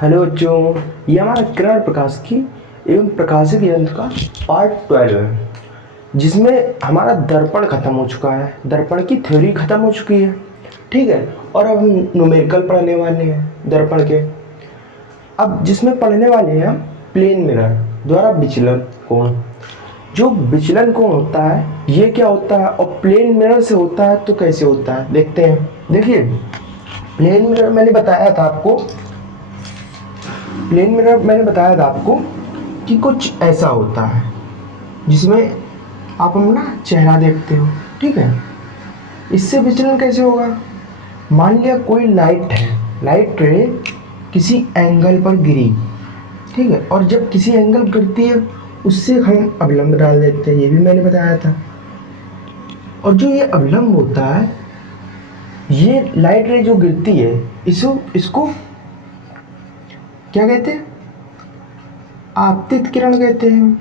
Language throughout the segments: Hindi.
हेलो बच्चों, ये हमारा किरण प्रकाश की एवं प्रकाशिक यंत्र का पार्ट 12 है, जिसमें हमारा दर्पण खत्म हो चुका है। दर्पण की थ्योरी खत्म हो चुकी है, ठीक है। और अब हम न्यूमेरिकल पढ़ने वाले हैं दर्पण के। अब जिसमें पढ़ने वाले हैं हम प्लेन मिरर द्वारा विचलन कोण। जो विचलन कोण होता है ये क्या होता है और प्लेन मिरर से होता है तो कैसे होता है देखते हैं। देखिए, प्लेन मिरर मैंने बताया था आपको कि कुछ ऐसा होता है जिसमें आप अपना चेहरा देखते हो, ठीक है। इससे विचलन कैसे होगा? मान लिया कोई लाइट है, लाइट रे किसी एंगल पर गिरी, ठीक है। और जब किसी एंगल गिरती है उससे हम अवलंब डाल देते हैं, ये भी मैंने बताया था। और जो ये अवलंब होता है, ये लाइट रे जो गिरती है इसको क्या कहते हैं? आपतित किरण कहते हैं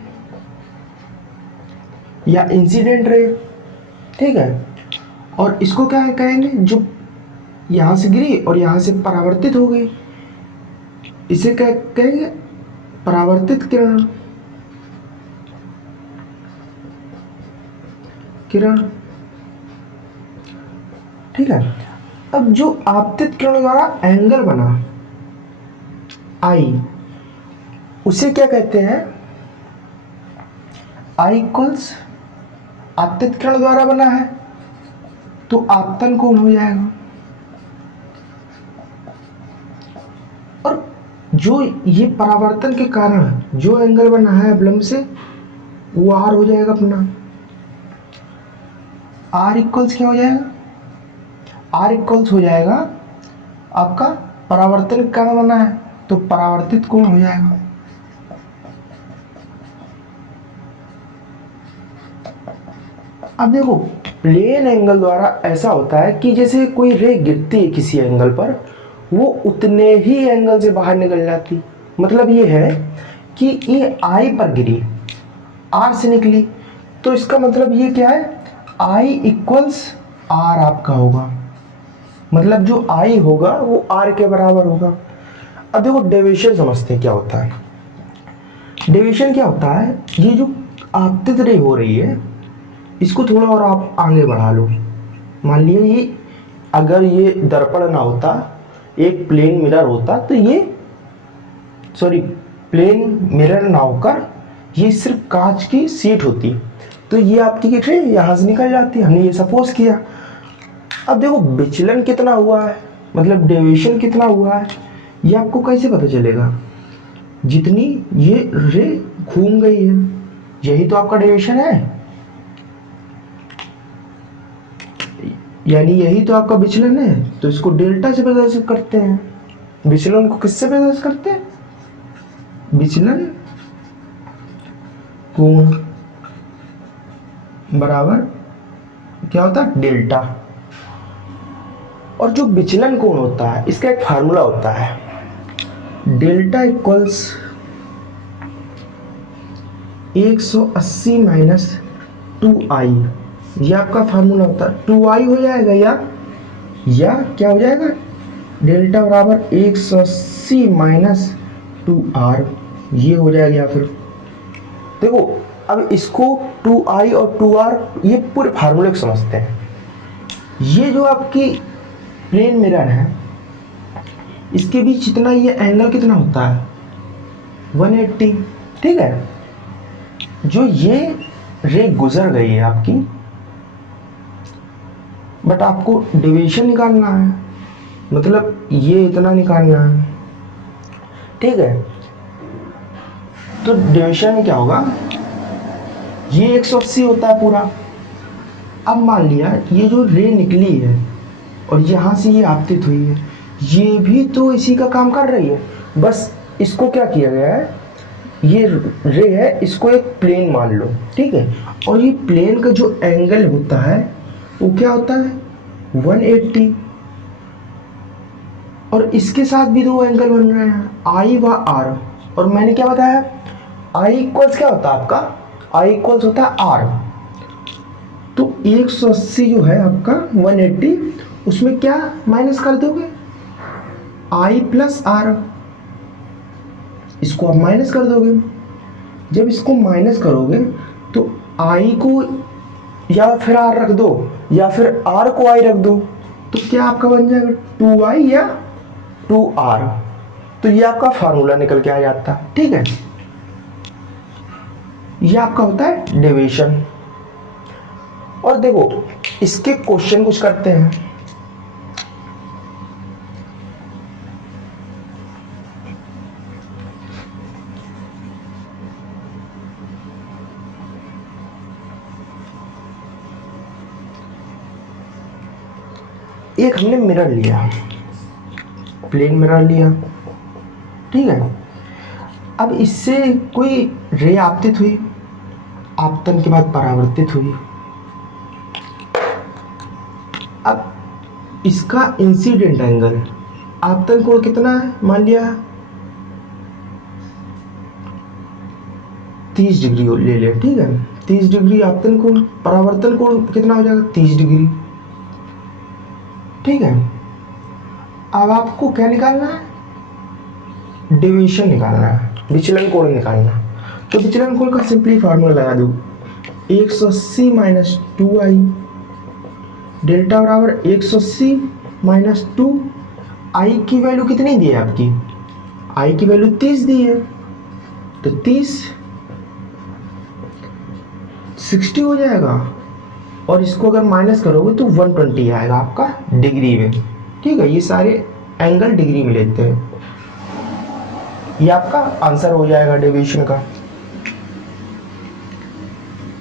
या इंसिडेंट रे, ठीक है। और इसको क्या कहेंगे? जो यहां से गिरी और यहां से परावर्तित हो गई, इसे क्या कहेंगे? परावर्तित किरण। ठीक है। अब जो आपतित किरण द्वारा एंगल बना आई, उसे क्या कहते हैं? आई इक्वल्स आपतित किरण द्वारा बना है तो आपतन कोण हो जाएगा। और जो ये परावर्तन के कारण जो एंगल बना है अवलंब से, वो आर हो जाएगा अपना। आर इक्वल्स क्या हो जाएगा? आर इक्वल्स हो जाएगा आपका परावर्तन के कारण बना है तो परावर्तित कोण हो जाएगा। अब देखो, प्लेन एंगल द्वारा ऐसा होता है कि जैसे कोई रे गिरती है किसी एंगल पर, वो उतने ही एंगल से बाहर निकल जाती। मतलब ये है कि ये आई पर गिरी, आर से निकली, तो इसका मतलब ये क्या है? आई इक्वल्स आर आपका होगा। मतलब जो आई होगा वो आर के बराबर होगा। अब देखो, डेविएशन समझते हैं क्या होता है। डेविएशन क्या होता है? ये जो आपतित रे हो रही है, इसको थोड़ा और आप आगे बढ़ा लो। मान लिया ये, अगर ये दर्पण ना होता, एक प्लेन मिरर होता, तो ये प्लेन मिरर ना होकर ये सिर्फ कांच की सीट होती, तो ये आपकी रे यहाँ से निकल जाती। हमने ये सपोज किया। अब देखो, विचलन कितना हुआ है, मतलब डेविएशन कितना हुआ है, ये आपको कैसे पता चलेगा? जितनी ये रे घूम गई है, यही तो आपका डेविएशन है, यानी यही तो आपका विचलन है। तो इसको डेल्टा से प्रदर्शित करते हैं। विचलन को किससे प्रदर्शित करते हैं? विचलन कोण बराबर क्या होता है? डेल्टा। और जो विचलन कोण होता है, इसका एक फार्मूला होता है, डेल्टा इक्वल्स 180 माइनस 2i। ये आपका फार्मूला होता है। 2i हो जाएगा या क्या हो जाएगा? डेल्टा बराबर 180 माइनस 2r, ये हो जाएगा। या फिर देखो, अब इसको 2i और 2r ये पूरे फार्मूले को समझते हैं। ये जो आपकी प्लेन मिरर है, इसके बीच इतना ये एंगल कितना होता है? 180, ठीक है। जो ये रे गुजर गई है आपकी, बट आपको डेविएशन निकालना है, मतलब ये इतना निकालना है, ठीक है। तो डेविएशन में क्या होगा? ये 180 होता है पूरा। अब मान लिया ये जो रे निकली है और यहाँ से ये आपतित हुई है, ये भी तो इसी का काम कर रही है। बस इसको क्या किया गया है, ये रे है, इसको एक प्लेन मान लो, ठीक है। और ये प्लेन का जो एंगल होता है वो क्या होता है? 180। और इसके साथ भी दो एंगल बन रहे हैं, आई व आर। और मैंने क्या बताया? आई इक्वल्स क्या होता है आपका? आई इक्वल्स होता है आर। तो 180 जो है आपका 180, उसमें क्या माइनस कर दोगे? आई प्लस आर। इसको आप माइनस कर दोगे। जब इसको माइनस करोगे तो आई को या फिर आर रख दो या फिर आर को आई रख दो, तो क्या आपका बन जाएगा 2i या 2r। तो ये आपका फार्मूला निकल के आ जाता है। ठीक है, ये आपका होता है डेविएशन। और देखो इसके क्वेश्चन कुछ करते हैं। एक हमने मिरर लिया, प्लेन मिरर लिया, ठीक है। अब इससे कोई रे आपतित हुई, आपतन के बाद परावर्तित हुई। अब इसका इंसिडेंट एंगल, आपतन कोण कितना है, मान लिया 30 डिग्री ले ले, ठीक है। 30 डिग्री आपतन कोण, परावर्तन कोण कितना हो जाएगा 30 डिग्री, ठीक है। अब आपको क्या निकालना है, डेविएशन निकालना है, विचलन कोण निकालना है। तो विचलन कोण का सिंपली फार्मूला लगा दो, 180 माइनस 2i, डेल्टा बराबर 180 माइनस 2। आई की वैल्यू कितनी दी है आपकी, आई की वैल्यू 30 दी है, तो 30 60 हो जाएगा, और इसको अगर माइनस करोगे तो 120 आएगा आपका डिग्री में, ठीक है। ये सारे एंगल डिग्री में लेते हैं, ये आपका आंसर हो जाएगा डेविएशन का।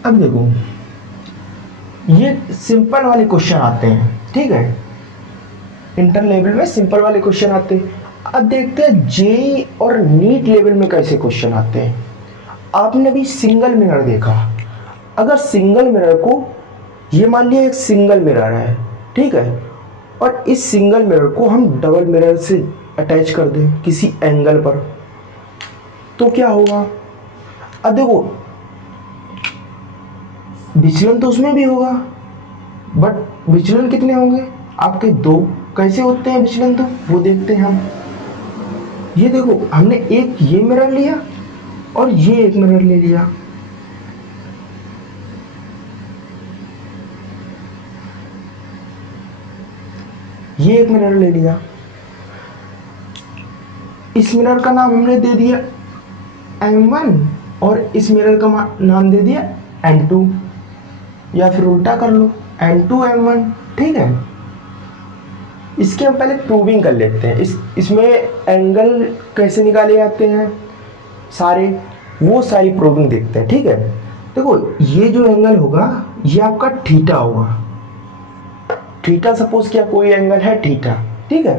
अब देखो ये सिंपल वाले क्वेश्चन आते हैं, ठीक है। इंटर लेवल में सिंपल वाले क्वेश्चन आते हैं। अब देखते हैं जेई और नीट लेवल में कैसे क्वेश्चन आते हैं। आपने भी सिंगल मिरर देखा, अगर सिंगल मिरर को, ये मान लिया एक सिंगल मिरर है, ठीक है, और इस सिंगल मिरर को हम डबल मिरर से अटैच कर दें किसी एंगल पर, तो क्या होगा। अब देखो विचलन तो उसमें भी होगा, बट विचलन कितने होंगे आपके, 2। कैसे होते हैं विचलन, तो वो देखते हैं हम। ये देखो हमने एक ये मिरर लिया और ये एक मिरर ले लिया, ये एक मिरर ले लिया। इस मिरर का नाम हमने दे दिया M1 और इस मिरर का नाम दे दिया M2, या फिर उल्टा कर लो M2 M1, ठीक है। इसके हम पहले प्रूविंग कर लेते हैं। इसमें एंगल कैसे निकाले जाते हैं सारे, वो सारी प्रूविंग देखते हैं, ठीक है। देखो ये जो एंगल होगा ये आपका थीटा होगा, थीटा सपोज किया कोई एंगल है थीटा, ठीक है।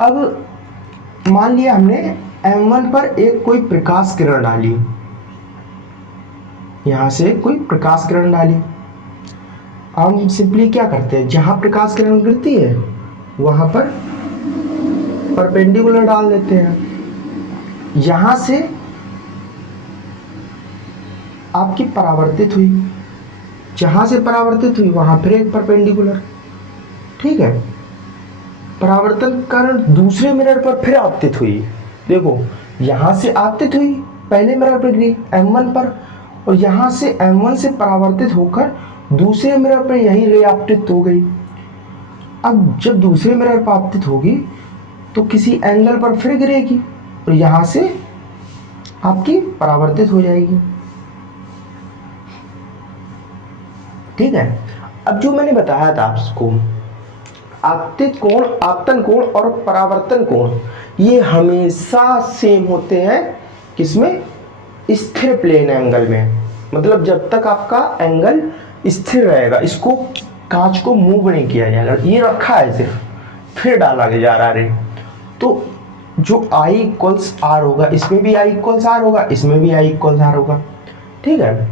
अब मान लिया हमने M1 पर एक कोई प्रकाश किरण डाली, यहां से कोई प्रकाश किरण डाली। हम सिंपली क्या करते हैं, जहां प्रकाश किरण गिरती है वहां पर परपेंडिकुलर डाल देते हैं। यहां से आपकी परावर्तित हुई, जहां से परावर्तित हुई वहां फिर एक परपेंडिकुलर, ठीक है। परावर्तन कारण दूसरे मिरर पर फिर आपतित हुई। देखो यहां से आपतित हुई, पहले मिरर पर गिरी M1 पर, और यहां से M1 से परावर्तित होकर दूसरे मिरर पर यही रे आपतित हो गई। अब जब दूसरे मिरर पर आपतित होगी तो किसी एंगल पर फिर गिरेगी और यहां से आपकी परावर्तित हो जाएगी, ठीक है। अब जो मैंने बताया था आपको, आपतित कोण, आपतन कोण और परावर्तन कोण ये हमेशा सेम होते हैं, किसमें, स्थिर प्लेन एंगल में। मतलब जब तक आपका एंगल स्थिर रहेगा, इसको कांच को मूव नहीं किया जाएगा, ये रखा है सिर्फ, फिर डाला जा रहा है, तो जो I इक्वल्स आर होगा इसमें भी I इक्वल्स आर होगा, इसमें भी I इक्वल्स आर होगा, ठीक है।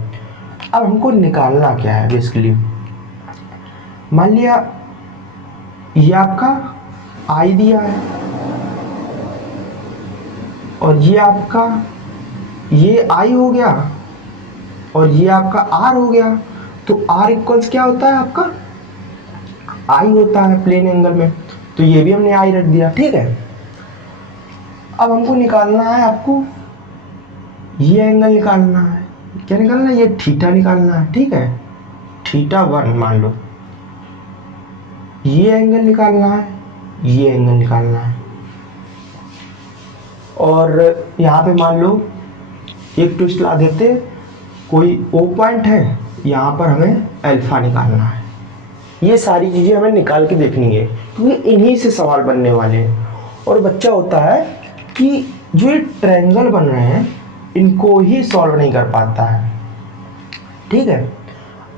अब हमको निकालना क्या है बेसिकली, मान लिया ये आपका I दिया है और ये आपका ये I हो गया और ये आपका R हो गया, तो R इक्वल्स क्या होता है आपका I होता है प्लेन एंगल में, तो ये भी हमने I रख दिया, ठीक है। अब हमको निकालना है, आपको ये एंगल निकालना है। क्या निकालना है? ये थीटा निकालना है, ठीक है। थीटा 1 मान लो, ये एंगल निकालना है, ये एंगल निकालना है। और यहाँ पे मान लो एक ट्विस्ट ला देते, कोई ओ पॉइंट है, यहाँ पर हमें अल्फा निकालना है। ये सारी चीज़ें हमें निकाल के देखनी है, क्योंकि इन्हीं से सवाल बनने वाले हैं। और बच्चा होता है कि जो ये ट्रायंगल बन रहे हैं इनको ही सॉल्व नहीं कर पाता है, ठीक है।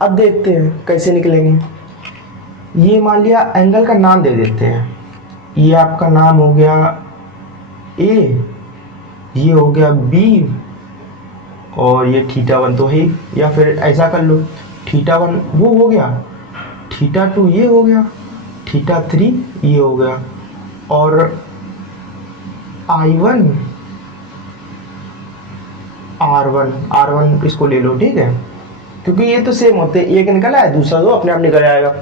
अब देखते हैं कैसे निकलेंगे। ये मान लिया एंगल का नाम दे देते हैं, ये आपका नाम हो गया ए, ये हो गया बी, और ये थीटा 1 तो है, या फिर ऐसा कर लो, थीटा 1 वो हो गया, थीटा 2 ये हो गया, थीटा 3 ये हो गया, और I1 R1 इसको ले लो, ठीक है, क्योंकि ये तो सेम होते हैं। एक निकला है, दूसरा तो अपने आप निकल आएगा।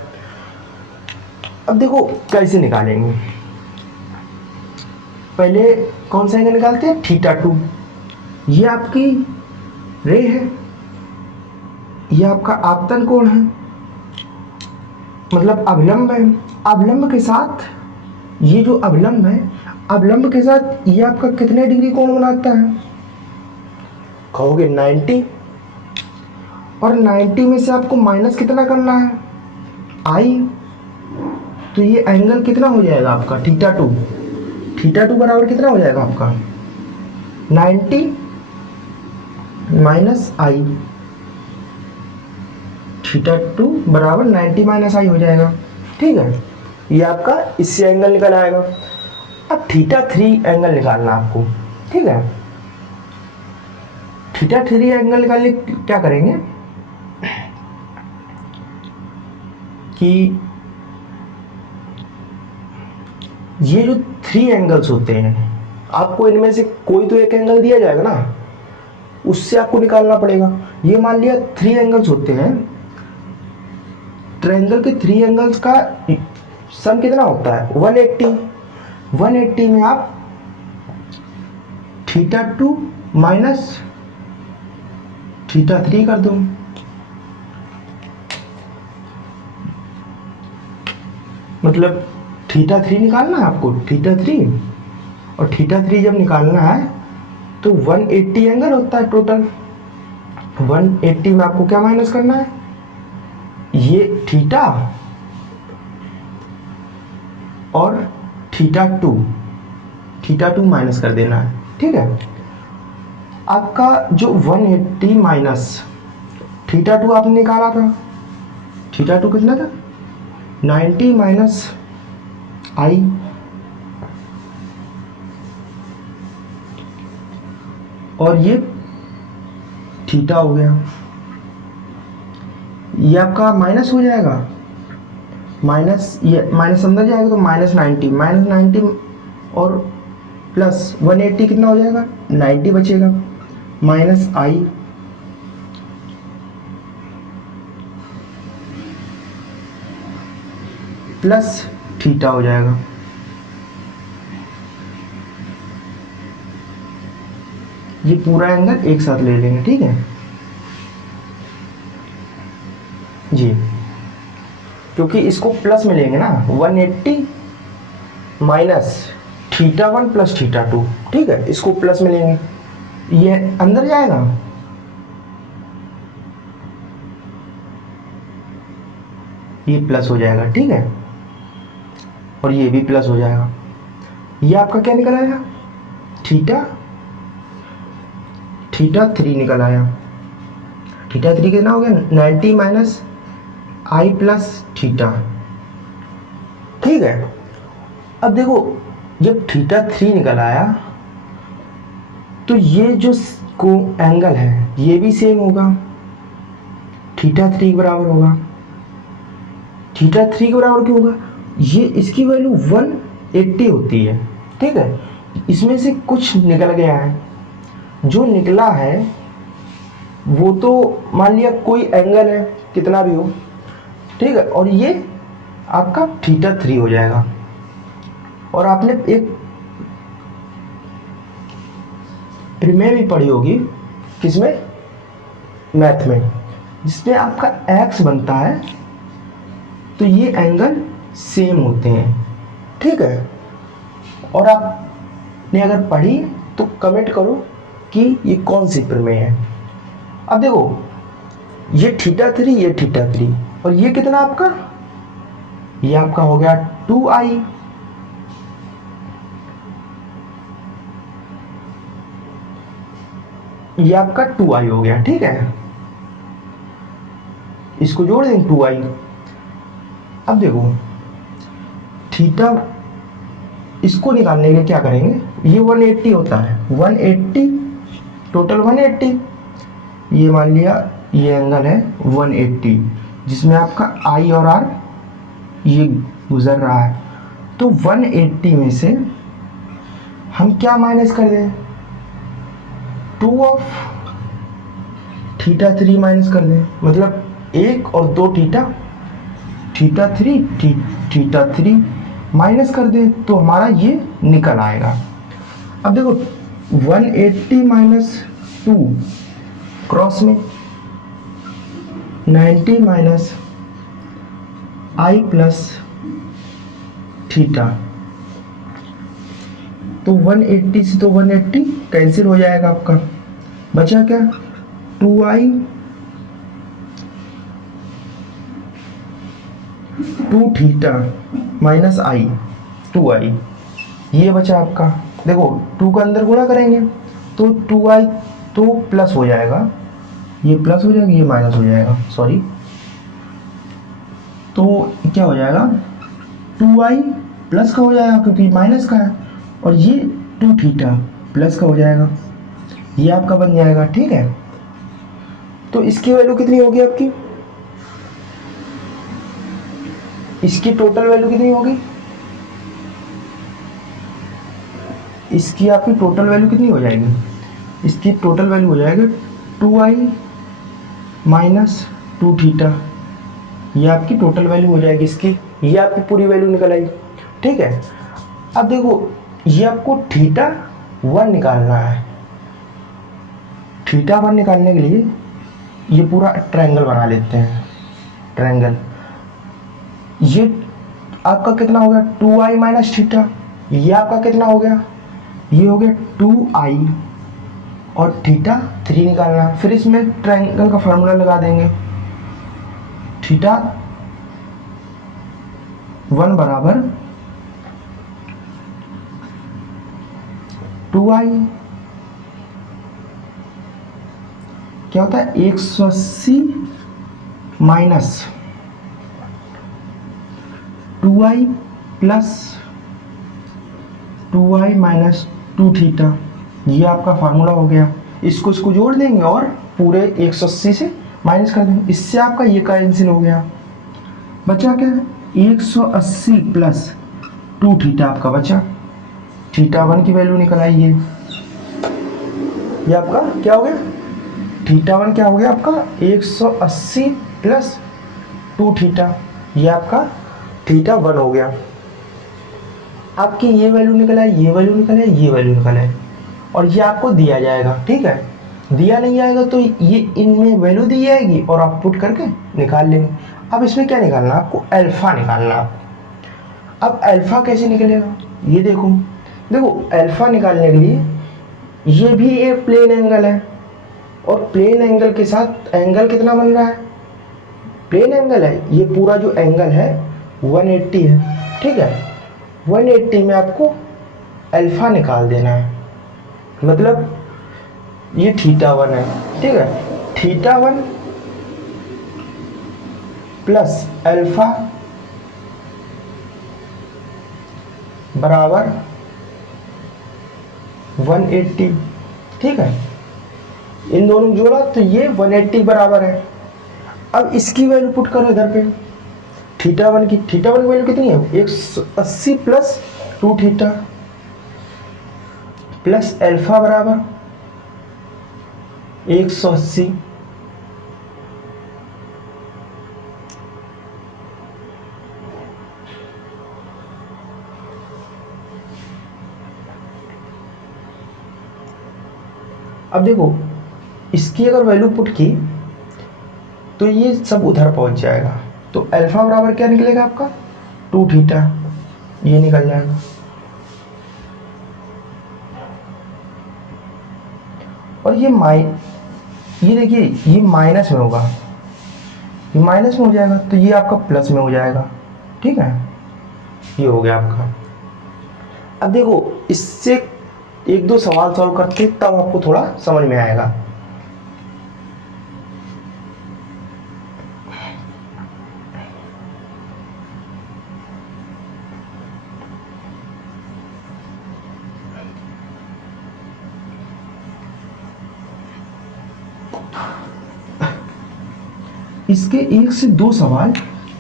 अब देखो कैसे निकालेंगे। पहले कौन सा एंगल निकालते हैं? थीटा 2। ये आपकी रे है, ये आपका आपतन कोण है, मतलब अभिलंब है। अभिलंब के साथ ये जो अभिलंब है, अभिलंब के साथ ये आपका कितने डिग्री कोण बनाता है? कहोगे 90, और 90 में से आपको माइनस कितना करना है? आई। तो ये एंगल कितना हो जाएगा आपका? थीटा 2। थीटा 2 बराबर कितना हो जाएगा आपका? 90 माइनस आई। थीटा 2 बराबर 90 माइनस आई हो जाएगा, ठीक है। ये आपका इससे एंगल निकल आएगा। अब थीटा 3 एंगल निकालना आपको, ठीक है। थीटा 3 एंगल निकालने क्या करेंगे कि ये जो 3 एंगल्स होते हैं, आपको इनमें से कोई तो एक एंगल दिया जाएगा ना, उससे आपको निकालना पड़ेगा। ये मान लिया 3 एंगल्स होते हैं, ट्रायंगल के 3 एंगल्स का सम कितना होता है? 180। 180 में आप थीटा 2 माइनस थीटा 3 कर दो, मतलब थीटा 3 निकालना है आपको, थीटा 3, और थीटा 3 जब निकालना है तो 180 एंगल होता है टोटल। 180 में आपको क्या माइनस करना है? ये थीटा और थीटा 2 माइनस कर देना है, ठीक है। आपका जो 180 माइनस थीटा 2 आपने निकाला था, थीटा 2 कितना था? 90 माइनस आई, और ये थीटा हो गया। ये आपका माइनस हो जाएगा, माइनस, ये माइनस अंदर जाएगा तो माइनस 90 और प्लस 180 कितना हो जाएगा? 90 बचेगा, माइनस आई, प्लस थीटा हो जाएगा। ये पूरा एंगल एक साथ ले लेंगे, ठीक है जी, क्योंकि इसको प्लस में लेंगे ना। 180 माइनस थीटा 1 प्लस थीटा 2, ठीक है, इसको प्लस में लेंगे, ये अंदर जाएगा, ये प्लस हो जाएगा, ठीक है, और ये भी प्लस हो जाएगा। ये आपका क्या निकल आएगा? थीटा 3 निकल आया। थीटा 3 कितना हो गया? 90 माइनस आई प्लस थीटा, ठीक है। अब देखो जब थीटा 3 निकल आया तो ये जो को एंगल है ये भी सेम होगा, थीटा 3 के बराबर होगा। थीटा 3 के बराबर क्यों होगा? ये इसकी वैल्यू 180 होती है, ठीक है। इसमें से कुछ निकल गया है, जो निकला है वो तो मान लिया कोई एंगल है कितना भी हो, ठीक है, और ये आपका थीटा 3 हो जाएगा। और आपने एक प्रमेय भी पढ़ी होगी, किसमें, मैथ में, जिसमें आपका x बनता है तो ये एंगल सेम होते हैं, ठीक है। और आपने अगर पढ़ी तो कमेंट करो कि ये कौन सी प्रमेय है। अब देखो ये θ3, ये θ3, और ये कितना आपका, ये आपका हो गया 2i, ये आपका 2i हो गया, ठीक है। इसको जोड़ देंगे 2i। अब देखो थीटा, इसको निकालने के लिए क्या करेंगे, ये 180 होता है, 180 टोटल 180, ये मान लिया ये एंगल है 180, जिसमें आपका i और r ये गुजर रहा है। तो 180 में से हम क्या माइनस कर दें, 2 ऑफ θ3 माइनस कर दें, मतलब 1 और 2 θ3 माइनस कर दें तो हमारा ये निकल आएगा। अब देखो 180 माइनस 2 क्रॉस में 90 माइनस i प्लस थीटा, तो 180 से तो 180 कैंसिल हो जाएगा आपका, बचा क्या 2i 2 theta minus i 2i, ये बचा आपका। देखो 2 का अंदर गुणा करेंगे तो 2i तो प्लस हो जाएगा, ये प्लस हो जाएगा, ये माइनस हो जाएगा, सॉरी, तो क्या हो जाएगा 2i प्लस का हो जाएगा क्योंकि माइनस का है, और ये 2 थीटा प्लस का हो जाएगा, ये आपका बन जाएगा, ठीक है। तो इसकी वैल्यू कितनी होगी आपकी, इसकी टोटल वैल्यू कितनी होगी, इसकी आपकी टोटल वैल्यू कितनी हो जाएगी, इसकी टोटल वैल्यू हो जाएगी 2i माइनस 2 थीटा, ये आपकी टोटल वैल्यू हो जाएगी इसकी, ये आपकी पूरी वैल्यू निकल आई, ठीक है। अब देखो ये आपको θ1 निकालना है, θ1 निकालने के लिए ये पूरा ट्रायंगल बना लेते हैं, ट्रायंगल, ये आपका कितना हो गया 2i माइनस थीटा, ये आपका कितना हो गया, ये हो गया 2i और θ3 निकालना, फिर इसमें ट्रायंगल का फार्मूला लगा देंगे, θ1 बराबर 2i, क्या होता है 180 minus 2i plus 2i minus 2 theta, ये आपका फार्मूला हो गया। इसको जोड़ देंगे और पूरे 180 से माइनस कर देंगे, इससे आपका ये कैंसिल हो गया, बचा क्या 180 प्लस 2 थीटा आपका बचा, θ1 की वैल्यू निकल आई, ये आपका क्या हो गया, θ1 क्या हो गया आपका 180 प्लस 2 थीटा, ये आपका θ1 हो गया। आपकी ये वैल्यू निकल आई, ये वैल्यू निकल आई, ये वैल्यू निकल आई, और ये आपको दिया जाएगा, ठीक है। दिया नहीं जाएगा तो ये इनमें वैल्यू दी जाएगी और आप पुट करके निकाल लेंगे। अब इसमें क्या निकालना है आपको, अल्फा निकालना है आपको। अब अल्फा कैसे निकलेगा, ये देखो अल्फा निकालने के लिए ये भी एक प्लेन एंगल है, और प्लेन एंगल के साथ एंगल कितना बन रहा है, प्लेन एंगल है, ये पूरा जो एंगल है 180 है, ठीक है। 180 में आपको अल्फा निकाल देना है, मतलब ये θ1 है, ठीक है। θ1 प्लस अल्फा बराबर 180, ठीक है। इन दोनों जोड़ा तो ये 180 बराबर है। अब इसकी वैल्यू पुट करो इधर पे, θ1 की वैल्यू कितनी है 180 प्लस 2 थीटा प्लस अल्फा बराबर 180, अब देखो इसकी अगर वैल्यू पुट की तो ये सब उधर पहुंच जाएगा, तो अल्फा बराबर क्या निकलेगा आपका 2 थीटा, ये निकल जाएगा। और ये देखिए ये माइनस में होगा, ये माइनस में हो जाएगा, तो ये आपका प्लस में हो जाएगा। ठीक है, ये हो गया आपका। अब देखो इससे एक दो सवाल सॉल्व करते तब आपको थोड़ा समझ में आएगा। इसके एक से दो सवाल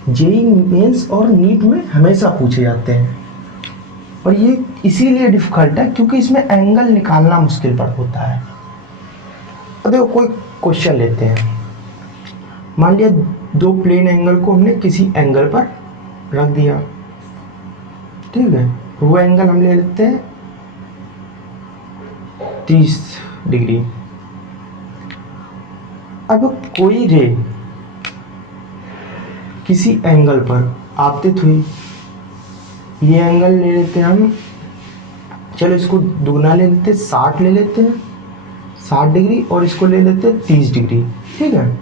जेईई मेंस और नीट में हमेशा पूछे जाते हैं, और ये इसीलिए डिफिकल्ट है क्योंकि इसमें एंगल निकालना मुश्किल पर होता है। अब देखो कोई क्वेश्चन लेते हैं, मान लिया दो प्लेन एंगल को हमने किसी एंगल पर रख दिया, ठीक है, वो एंगल हम ले लेते हैं 30 डिग्री। अब कोई रे किसी एंगल पर आपतित हुई, ये एंगल ले लेते हैं हम, चलो इसको दुगना ले लेते हैं, 60 ले लेते हैं, 60 डिग्री, और इसको ले लेते हैं 30 डिग्री, ठीक है।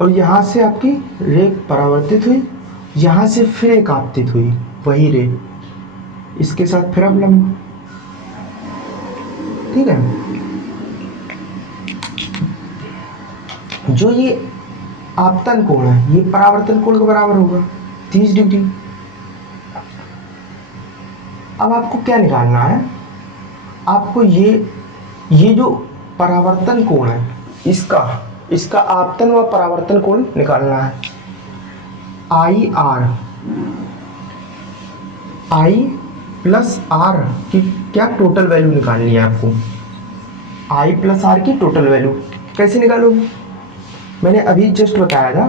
और यहाँ से आपकी रे परावर्तित हुई, यहाँ से फिर एक आपतित हुई, वही रे इसके साथ फिर अवलंब, ठीक है। जो ये आपतन कोण है ये परावर्तन कोण के बराबर होगा 30 डिग्री। अब आपको क्या निकालना है, आपको ये जो परावर्तन कोण है इसका आपतन व परावर्तन कोण निकालना है। आई प्लस आर की क्या टोटल वैल्यू निकालनी है आपको। आई प्लस आर की टोटल वैल्यू कैसे निकालोगे, मैंने अभी जस्ट बताया था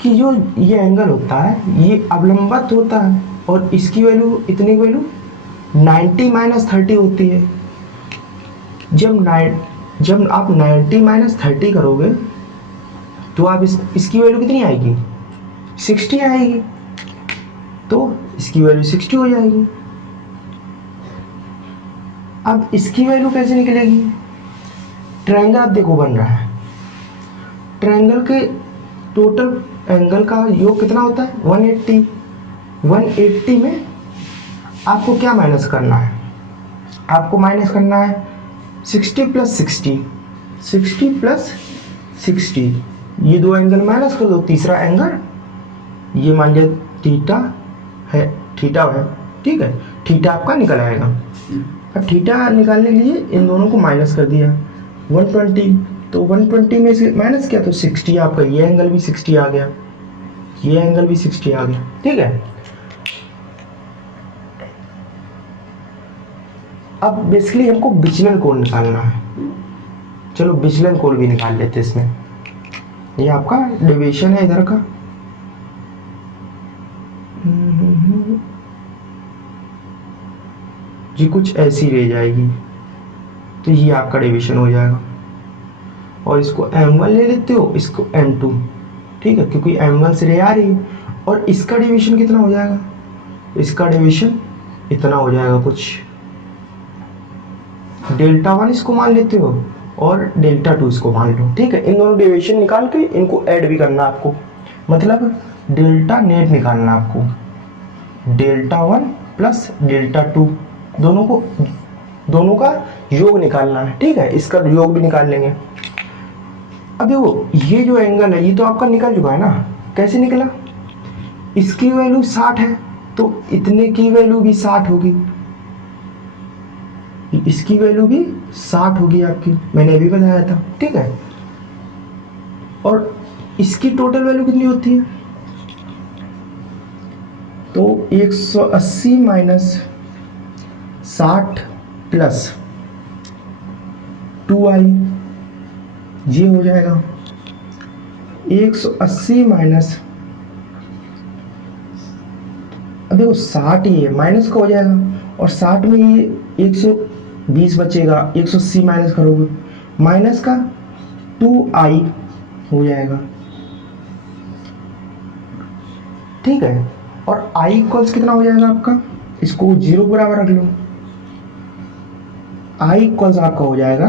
कि जो ये एंगल होता है ये अवलंबित होता है, और इसकी वैल्यू इतनी वैल्यू 90 माइनस 30 होती है। जब आप 90 माइनस 30 करोगे तो आप इसकी वैल्यू कितनी आएगी 60 आएगी, तो इसकी वैल्यू 60 हो जाएगी। अब इसकी वैल्यू कैसे निकलेगी, ट्रायंगल आप देखो बन रहा है, ट्रायंगल के टोटल एंगल का योग कितना होता है 180। 180 में आपको क्या माइनस करना है, आपको माइनस करना है 60 प्लस 60, 60 प्लस 60, ये दो एंगल माइनस कर दो, तीसरा एंगल ये मान लिया थीटा है, ठीक है, थीटा आपका निकल आएगा। अब थीटा निकालने के लिए इन दोनों को माइनस कर दिया 120, तो 120 में से माइनस किया तो 60 आपका, ये एंगल भी 60 आ गया, ये एंगल भी 60 आ गया, ठीक है। अब बेसिकली हमको विचलन कोण निकालना है, चलो विचलन कोण भी निकाल लेते इसमें। ये आपका डेविएशन है इधर का, ये कुछ ऐसी रह जाएगी, तो ये आपका डेविएशन हो जाएगा। और इसको m1 ले लेते हो, इसको m2, ठीक है, क्योंकि m1 से रे आ रही है। और इसका डेविएशन कितना हो जाएगा, इसका डेविएशन इतना हो जाएगा कुछ, डेल्टा 1 इसको मान लेते हो और डेल्टा 2 इसको मान लो, ठीक है। इन दोनों डेविएशन निकाल के इनको ऐड भी करना आपको, मतलब डेल्टा नेट निकालना आपको, डेल्टा 1 प्लस डेल्टा 2 दोनों का योग निकालना है, ठीक है, इसका योग भी निकाल लेंगे। अब देखो ये जो एंगल है ये तो आपका निकल चुका है ना, कैसे निकला, इसकी वैल्यू 60 है तो इतने की वैल्यू भी 60 होगी, इसकी वैल्यू भी 60 होगी आपकी, मैंने अभी बताया था, ठीक है। और इसकी टोटल वैल्यू कितनी होती है, तो 180 माइनस 60 प्लस 2i, ये हो जाएगा 180 माइनस, अब देखो 60 ये माइनस का हो जाएगा, और 60 में ये 20 बचेगा, 180 माइनस करोगे, माइनस का 2i हो जाएगा, ठीक है। और i इक्वल्स कितना हो जाएगा आपका, इसको 0 बराबर रख लो, i इक्वल्स आपका हो जाएगा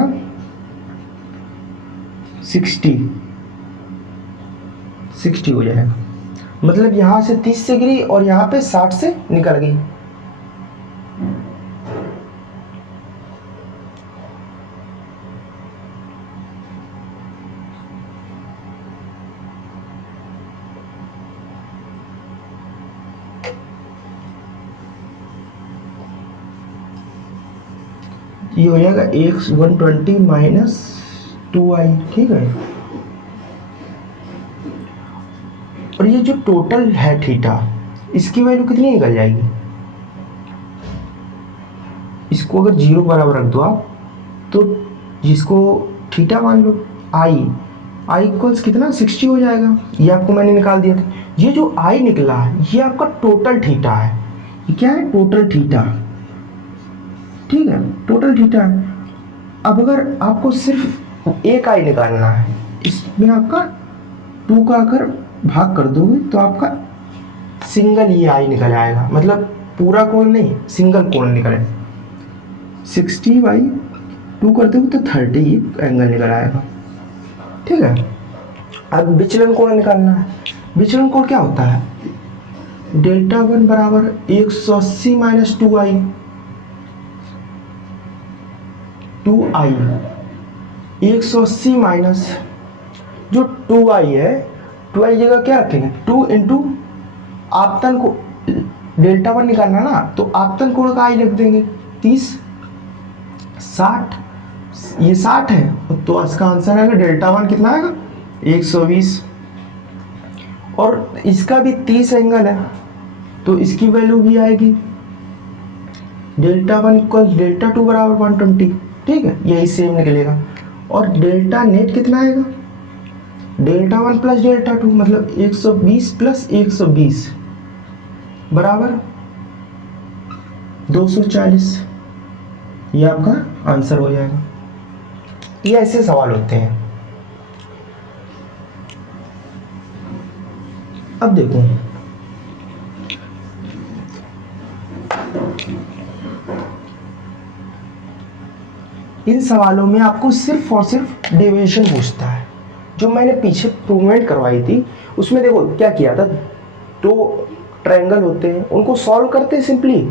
60 हो जाएगा। मतलब यहां से 30 से गिरी और यहां पे 60 से निकल गई। ये हो जाएगा 120 माइनस 2i, ठीक है। और ये जो टोटल है थीटा, इसकी वैल्यू कितनी निकल जाएगी, इसको अगर 0 बराबर रख दो आप, तो जिसको थीटा मान लो, i इक्वल्स कितना 60 हो जाएगा। ये आपको मैंने निकाल दिया था। ये जो i निकला है ये आपका टोटल थीटा है। ये क्या है, टोटल थीटा, ठीक है, टोटल थीटा है। अब अगर आपको सिर्फ एक i निकालना है, इसमें आपका 2 का अगर भाग कर दोगे तो आपका सिंगल ये i निकल आएगा, मतलब पूरा कोण नहीं, सिंगल कोण निकले। 60/2 कर दोगे तो 30 एंगल निकल आएगा, ठीक है। अब विचलन कोण निकालना है। विचलन कोण क्या होता है, डेल्टा 1 बराबर 180 माइनस 2i, 180 माइनस जो 2i है, 2i जगह क्या रखेंगे, 2 इंटू आपतन को, डेल्टा 1 निकालना ना, तो आपतन कोण का i लिख देंगे 30, 60, ये 60 है तो इसका आंसर आएगा डेल्टा 1 कितना आएगा 120। और इसका भी 30 एंगल है तो इसकी वैल्यू भी आएगी डेल्टा 1 इक्वल डेल्टा 2 बराबर 120, ठीक है, यही सेम निकलेगा। और डेल्टा नेट कितना आएगा, डेल्टा 1 प्लस डेल्टा 2 मतलब 120 प्लस 120 बराबर 240, ये आपका आंसर हो जाएगा। ये ऐसे सवाल होते हैं। अब देखो, इन सवालों में आपको सिर्फ और सिर्फ डेविएशन पूछता है। जो मैंने पीछे प्रूवमेंट करवाई थी उसमें देखो क्या किया था, दो ट्रायंगल होते हैं उनको सॉल्व करते हैं सिंपली,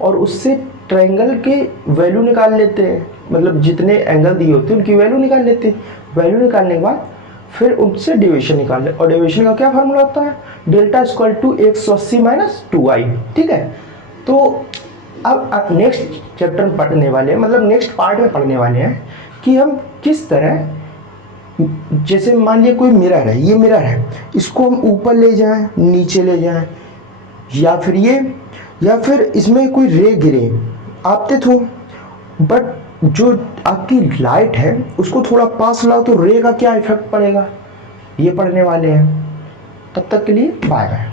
और उससे ट्रायंगल के वैल्यू निकाल लेते हैं, मतलब जितने एंगल दिए होते हैं उनकी वैल्यू निकाल लेते हैं। वैल्यू निकालने के बाद फिर उनसे डेविएशन निकाल ले, और डेविएशन का क्या फार्मूला होता है, delta equal to 180 minus 2i, ठीक है। तो अब आप नेक्स्ट चैप्टर में पढ़ने वाले हैं, मतलब नेक्स्ट पार्ट में पढ़ने वाले हैं कि हम किस तरह, जैसे मान लिया कोई मिरर है, ये मिरर है, इसको हम ऊपर ले जाएं, नीचे ले जाएं, या फिर इसमें कोई रे गिरे आपते थो, बट जो आपकी लाइट है उसको थोड़ा पास लाओ तो रे का क्या इफेक्ट पड़ेगा, ये पढ़ने वाले हैं। तब तक के लिए बाय बाय।